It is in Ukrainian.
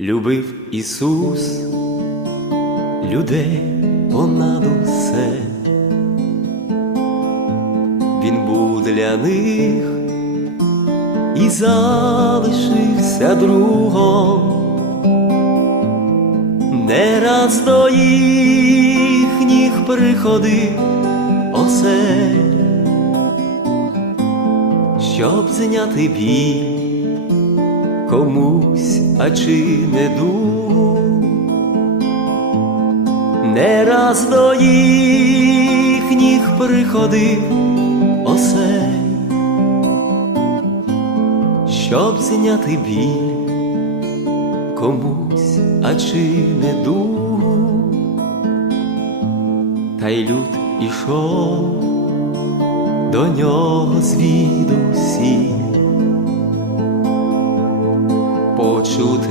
Любив Ісус людей понад усе, Він був для них і залишився другом, не раз до їхніх приходив осель, щоб зняти біль комусь, а чи не дух, не раз до їхніх приходив осель, щоб зняти біль комусь, а чи не дух, та й люд ішов до нього shoot it.